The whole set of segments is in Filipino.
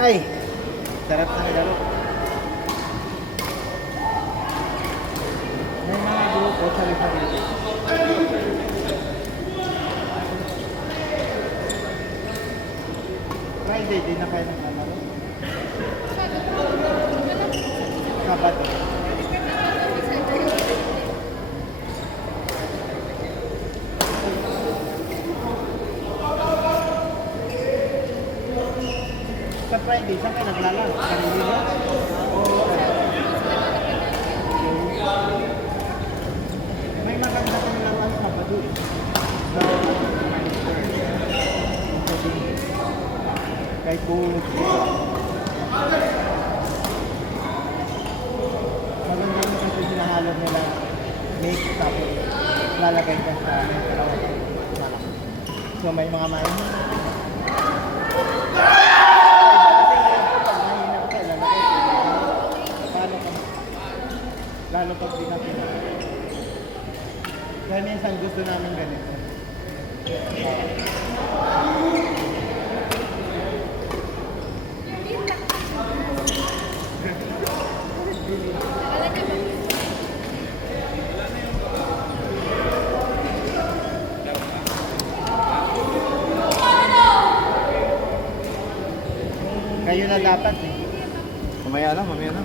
Ay! Sarap na nilaro. May mga grupo sa sarili. Friday, di na kayo naglalaro. Sabado. Sa Friday, saan kayo naglalaro? Sarili mo? May maganda kang laruan sa Sabado. Kahit buhulog siya. Maganda mo kasi sinahalo nila make tapos lalagay ka sa malaki. So may mga mahina. Lalo pag di natin. Kaya minsan gusto namin ganito. Kayo na dapat eh. Mamaya na, mamaya na.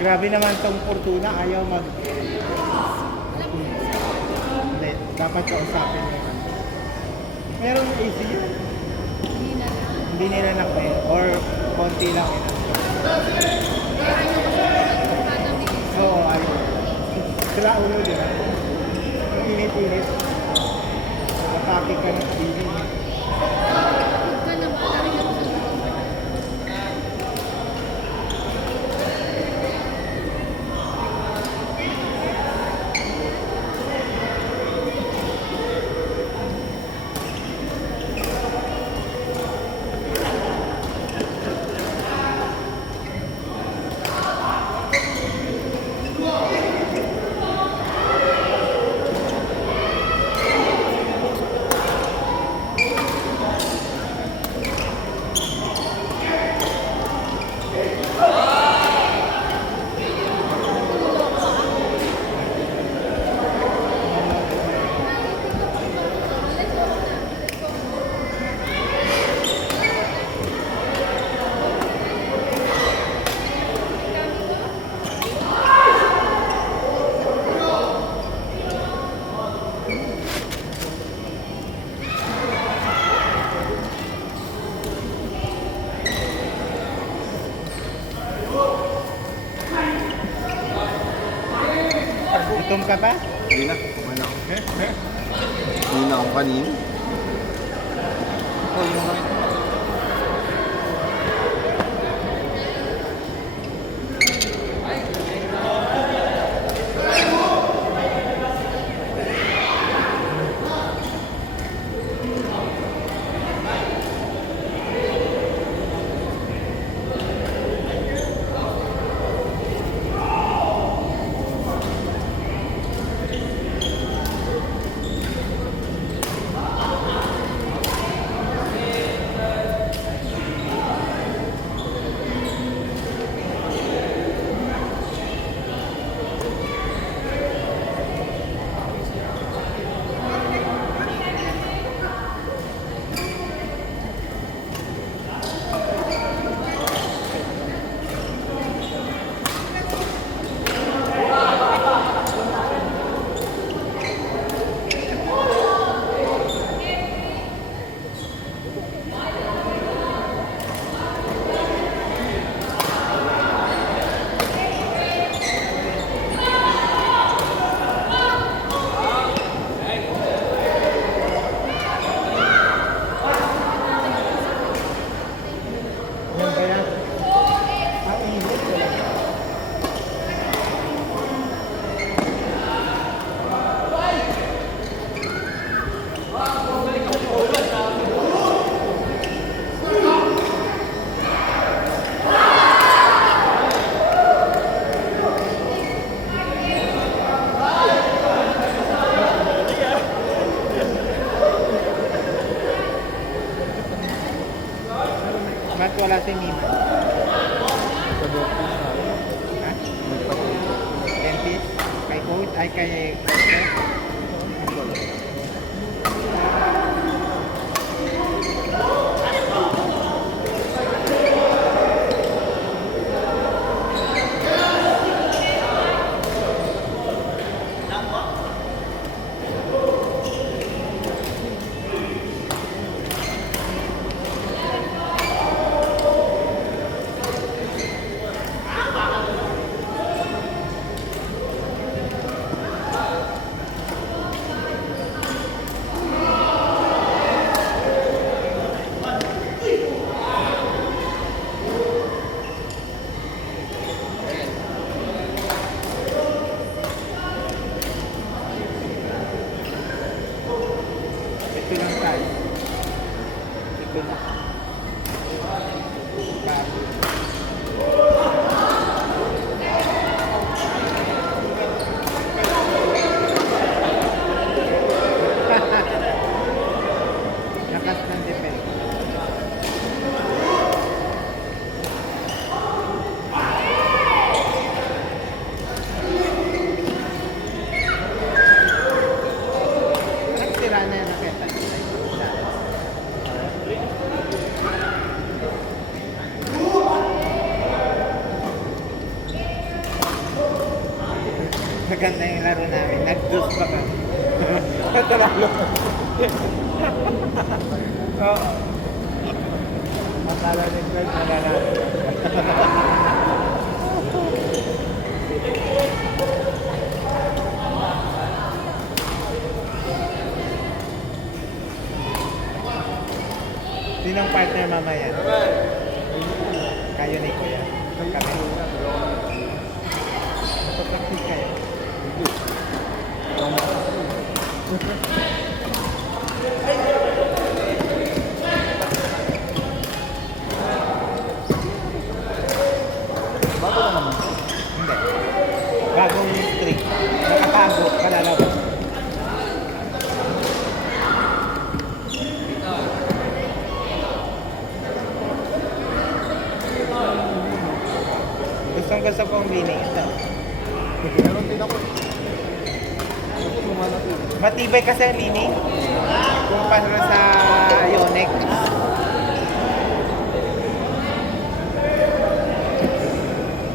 Grabe naman tong Fortuna, ayaw mag... Hindi, dapat kausapin mo. Meron easy yun. Hindi nila nakaya. Or konti lang yun. Oo, ayaw. Sila ulo din. Init-init. Atake ka ng TV. Gutom ka pa? Hindi na, kumain na. Hindi na akong kanina. Oh, yung mga Yan ba yan? Init talaga. Ba't wala si Nina? sa doctor sa Ha? nagpatuloy. Dentist? Kay coach? Ay, kay ito lang tayo. Ito na. Lakas ng depensa. Sira na yung nakita. Maganda yung laro namin. Nag-juice pa kami. Talalo. Oo. Matala ni Craig, malala. Sinong partner mamaya? Kayo ni Kuya. Kami. Magpa-practice kayo. Bago na naman. Hindi. Bagong streak. Nakatago. Kalalabas. Gustong gusto kong lining ito. Meron din ako. Sumanap yun. Matibay kasi ang lining. Kumpara sa Yonex.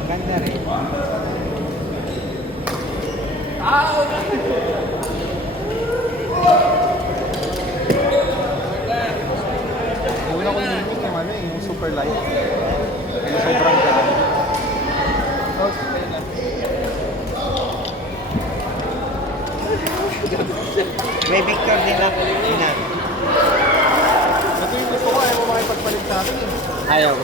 Ganda rin. Una ko yung yung ano yung super light. Yung sobrang gaan. Okay na. May Victor din na ina. Ito yung gusto ko, ayaw mo makipagpalit sa akin eh. Ayaw.